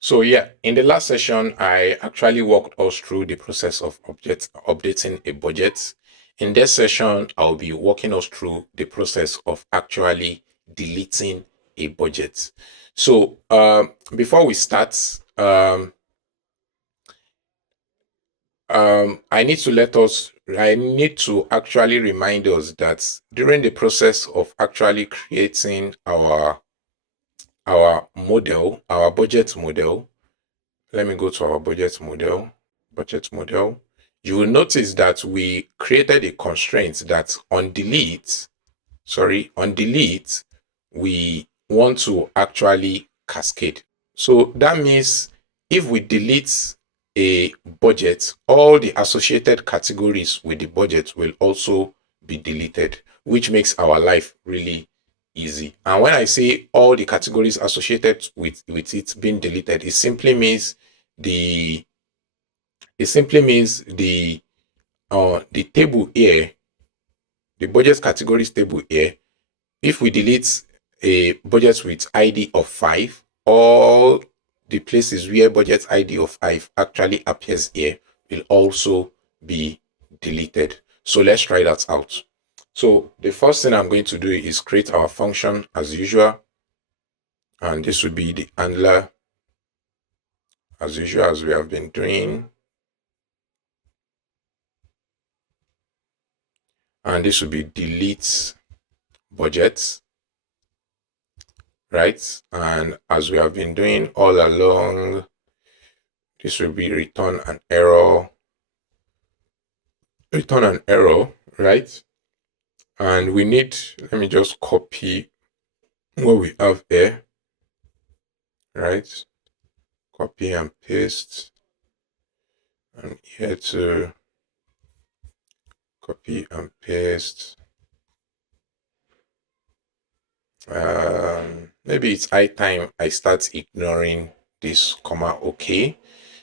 So yeah, in the last session, I actually walked us through the process of updating a budget. In this session, I'll be walking us through the process of actually deleting a budget. So before we start, I need to actually remind us that during the process of actually creating our model, our budget model, let me go to our budget model. You will notice that we created a constraint that on delete, we want to actually cascade. So that means if we delete a budget, all the associated categories with the budget will also be deleted, which makes our life really easy. And when I say all the categories associated with it being deleted, the it simply means the table here, the budget categories table here. If we delete a budget with ID of 5, all the places where budget ID of 5 actually appears here will also be deleted. So let's try that out. So the first thing I'm going to do is create our function as usual. And this will be the handler as usual as we have been doing. And this will be delete budget, right? And as we have been doing all along, this will be return an error, right? And we need, let me just copy what we have here, right? Copy and paste. And here to copy and paste. Maybe it's high time I start ignoring this comma okay,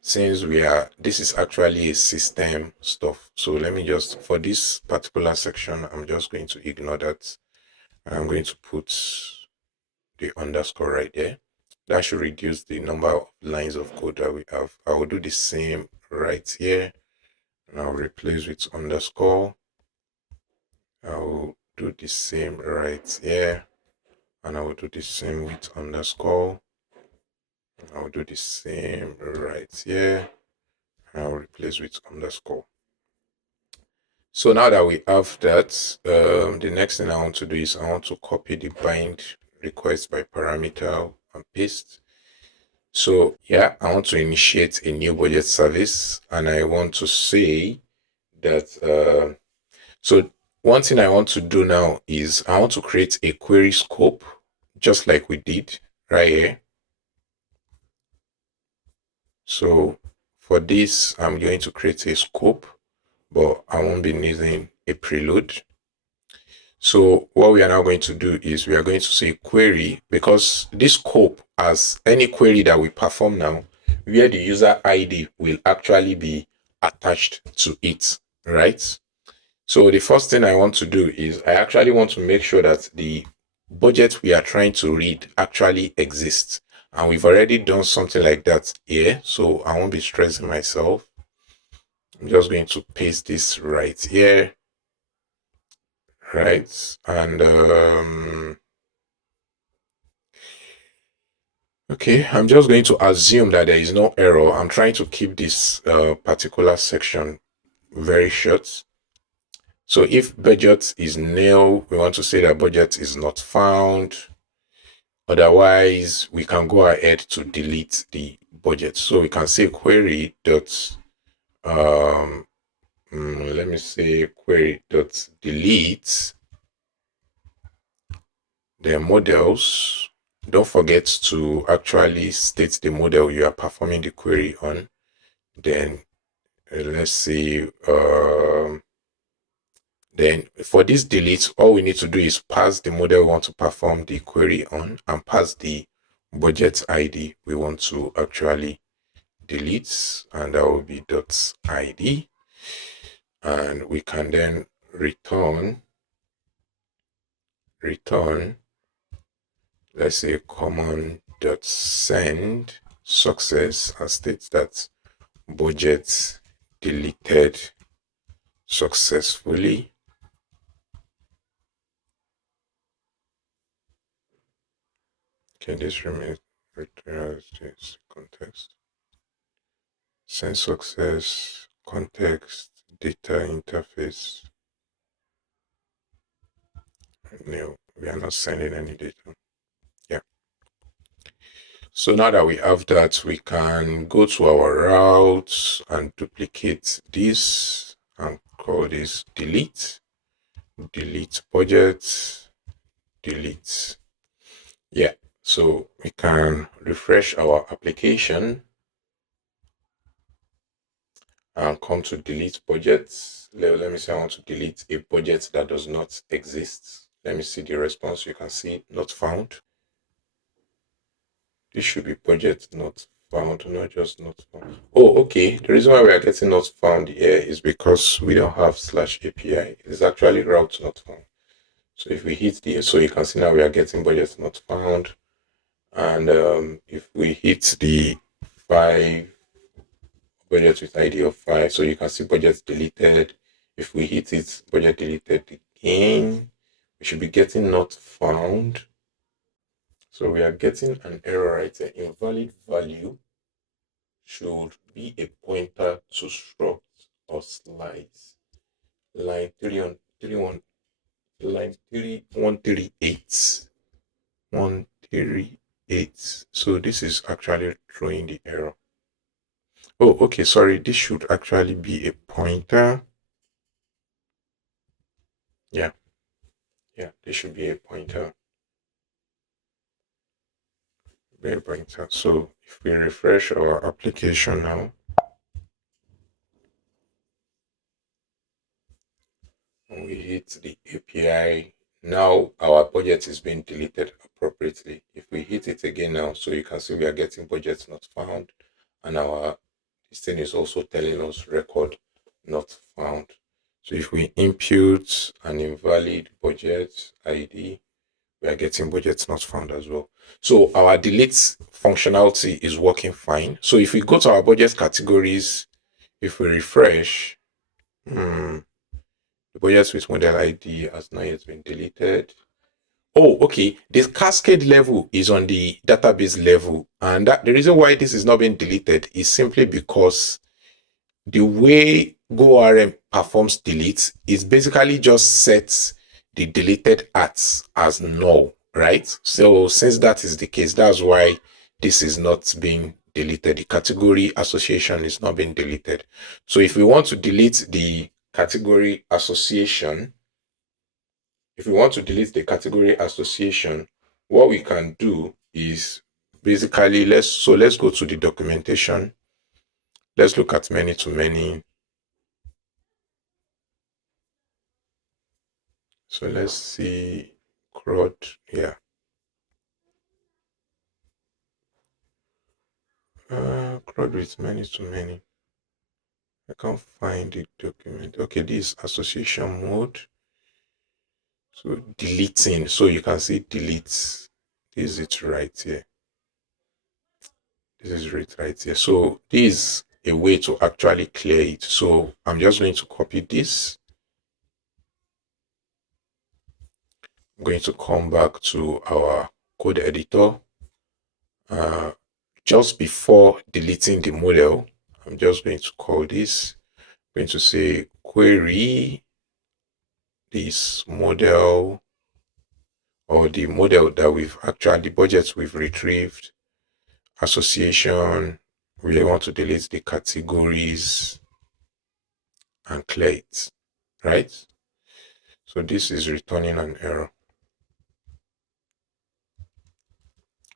since this is actually a system stuff. So let me just, for this particular section, I'm just going to ignore that. I'm going to put the underscore right there. That should reduce the number of lines of code that we have. I will do the same right here, and I'll replace with underscore. I will do the same right here, and I will do the same with underscore. I will do the same right here, and I'll replace with underscore. So now that we have that, the next thing I want to do is I want to copy the bind request by parameter and paste. So yeah, I want to initiate a new budget service, and I want to say that, so one thing I want to do now is I want to create a query scope, just like we did right here. So for this, I'm going to create a scope, but I won't be needing a preload. So what we are now going to do is we are going to say query, because this scope, as any query that we perform now, where the user ID will actually be attached to it, right? So the first thing I want to do is I actually want to make sure that the budget we are trying to read actually exists. And we've already done something like that here, so I won't be stressing myself. I'm just going to paste this right here, right? And okay, I'm just going to assume that there is no error. I'm trying to keep this particular section very short. So if budget is nil, we want to say that budget is not found. Otherwise, we can go ahead to delete the budget. So we can say query dot, let me say query dot delete the models. Don't forget to actually state the model you are performing the query on. Then let's see, then for this delete, all we need to do is pass the model we want to perform the query on and pass the budget ID we want to actually delete, and that will be .id. And we can then return, let's say common.send. success and state that budget deleted successfully. Okay, this remains this context. Send success, context, data interface. No, we are not sending any data. Yeah. So now that we have that, we can go to our routes and duplicate this and call this delete. Delete budget, delete. Yeah. So we can refresh our application and come to delete budgets. Let me say I want to delete a budget that does not exist. Let me see the response. You can see not found. This should be budget not found, not just not found. Oh, okay. The reason why we are getting not found here is because we don't have /API. It's actually route not found. So if we hit the, so you can see now we are getting budget not found. And if we hit the 5 budget with ID of 5, so you can see budget deleted. If we hit it, budget deleted again, we should be getting not found. So we are getting an error right there. Invalid value should be a pointer to struct or slice. Line 31, line 3138. 138. So this is actually throwing the error. Oh, okay, sorry. This should actually be a pointer. Yeah. Yeah, this should be a pointer. Be a pointer. So if we refresh our application now, and we hit the API, now our budget is being deleted appropriately. If we hit it again now, so you can see we are getting budget not found, and our this thing is also telling us record not found. So if we input an invalid budget ID, we are getting budget not found as well. So our delete functionality is working fine. So if we go to our budget categories, if we refresh, the budget with model ID has not yet been deleted. Oh, okay. The cascade level is on the database level. And the reason why this is not being deleted is simply because the way GORM performs delete is basically just sets the deleted arts as null, right? So since that is the case, that's why this is not being deleted. The category association is not being deleted. So if we want to delete the category association, what we can do is basically let's go to the documentation. Let's look at many to many. So let's see CRUD here. CRUD with many to many. I can't find the document. Okay, this association mode. So deleting. So you can see delete. This is it right here. This is it right here. So this is a way to actually clear it. So I'm just going to copy this. I'm going to come back to our code editor. Just before deleting the model, I'm just going to call this. I'm going to say query this model, or the model that we've actually, the budget we've retrieved, association. We want to delete the categories and clear it, right? So this is returning an error.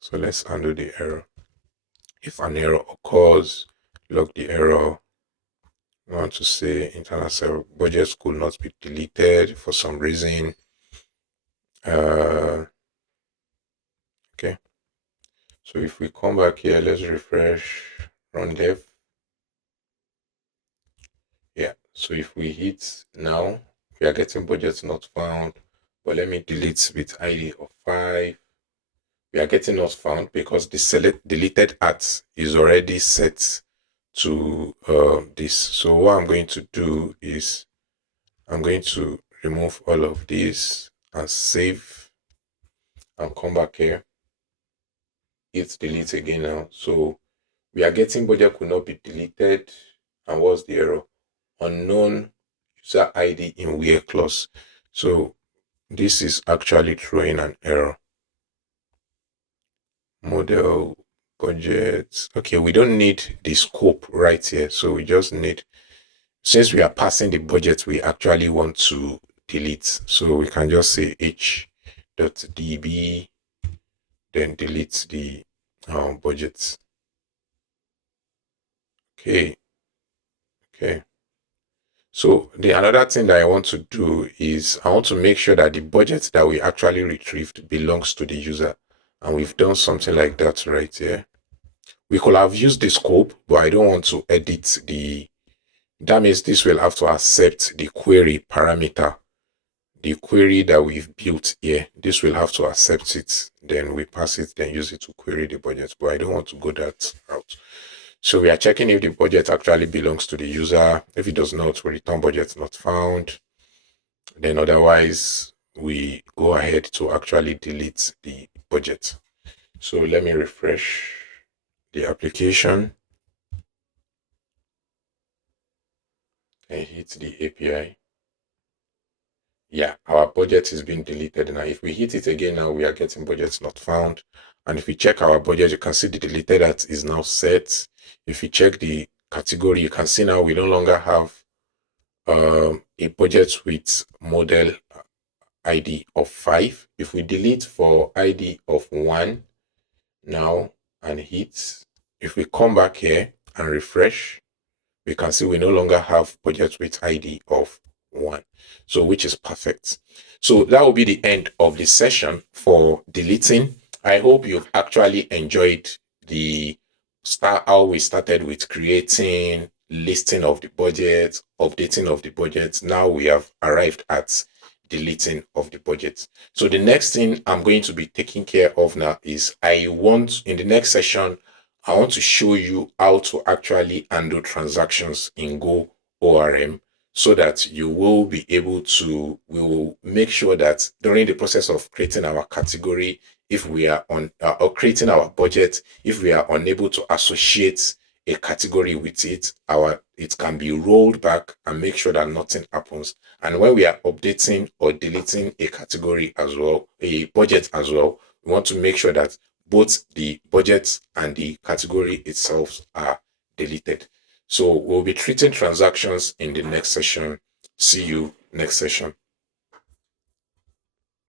So let's undo the error. If an error occurs, log the error. We want to say internal server budgets could not be deleted for some reason. Okay. So if we come back here, let's refresh, run dev. Yeah. So if we hit now, we are getting budgets not found. But let me delete with ID of 5. we are getting not found because the select deleted at is already set to this. So what I'm going to do is I'm going to remove all of this and save and come back here. Hit delete again now. So we are getting budget could not be deleted. And what's the error? Unknown user ID in where clause. So this is actually throwing an error. Model budget. Okay, we don't need the scope right here. So we just need, since we are passing the budget, we actually want to delete. So we can just say h.db, then delete the budget. Okay. Okay. So the another thing that I want to do is I want to make sure that the budget that we actually retrieved belongs to the user. And we've done something like that right here. We could have used the scope, but I don't want to edit the, that means this will have to accept the query parameter. The query that we've built here, this will have to accept it. Then we pass it, then use it to query the budget. But I don't want to go that route. So we are checking if the budget actually belongs to the user. If it does not, we return budget not found. Then otherwise, we go ahead to actually delete the budget. So let me refresh the application and hit the API. Yeah, our budget is being deleted now. If we hit it again now, we are getting budgets not found. And if we check our budget, you can see the deleted at is now set. If you check the category, you can see now we no longer have a budget with model ID of 5. If we delete for ID of 1 now and hit, if we come back here and refresh, we can see we no longer have budget with ID of 1. So which is perfect. So that will be the end of the session for deleting. I hope you've actually enjoyed the start how we started with creating listing of the budget, updating of the budget. Now we have arrived at deleting of the budget. So the next thing I'm going to be taking care of now is I want in the next session I want to show you how to actually handle transactions in Go ORM so that you will be able to, we will make sure that during the process of creating our category, if we are on, or creating our budget, if we are unable to associate a category with it, it can be rolled back and make sure that nothing happens. And when we are updating or deleting a category as well, a budget as well, we want to make sure that both the budget and the category itself are deleted. So we'll be treating transactions in the next session. See you next session.